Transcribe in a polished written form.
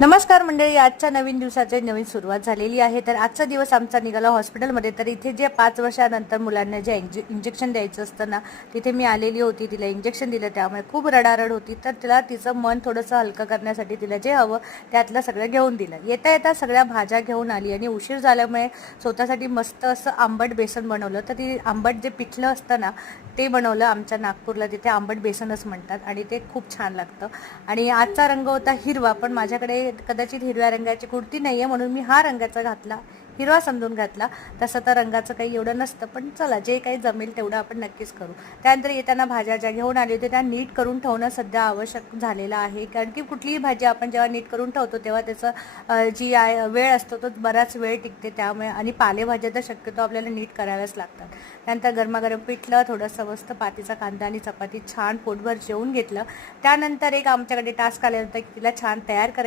नमस्कार मंडळी, आजच्या नवीन दिवसाची नवीन सुरुवात झालेली आहे। तर आजचा दिवस आमचा निघाला हॉस्पिटलमध्ये। तर इथे जे 5 वर्षानंतर मुलांना जे इंजेक्शन द्यायचं असतं ना, तिथे मी आलेली होती। तिला इंजेक्शन दिलं, त्यामुळे खूप रडारड होती। तर तिला तिचं मन थोडंसं हलकं करण्यासाठी तिला जे हवं त्यातलं सगळं घेऊन दिलं। येता येता सगळ्या भाज्या घेऊन आली आणि उशीर झाल्यामुळे स्वतःसाठी मस्त असं आंबट बेसन बनवलं। तर ती आंबट जे पिठलं असतं ना ते बनवलं। आमच्या नागपूरला तिथे आंबट बेसनच म्हणतात आणि ते खूप छान लागतं। आणि आजचा रंग होता हिरवा, पण माझ्याकडे कदाचित हिरव्या रंगाची कुर्ती नाहीये म्हणून मी हा रंगाचा घातला, हिरवा समजून घातला। तसं तर रंगाचं काही एवढं नसतं, पण चला जे काही जमेल तेवढं आपण नक्कीच करू। त्यानंतर येताना भाज्या ज्या घेऊन आले होते त्या नीट करून ठेवणं सध्या आवश्यक झालेलं आहे, कारण की कुठलीही भाजी आपण जेव्हा नीट करून ठेवतो तेव्हा त्याचं जी वेळ असतो तो बराच वेळ टिकते। त्यामुळे आणि पालेभाज्या तर शक्यतो आपल्याला नीट कराव्याच लागतात। त्यानंतर गरमागरम पिठलं, थोडंसं मस्त पातीचा कांदा आणि चपाती छान पोटभर जेवून घेतलं। त्यानंतर एक आमच्याकडे टास्क आला होता की तिला छान तयार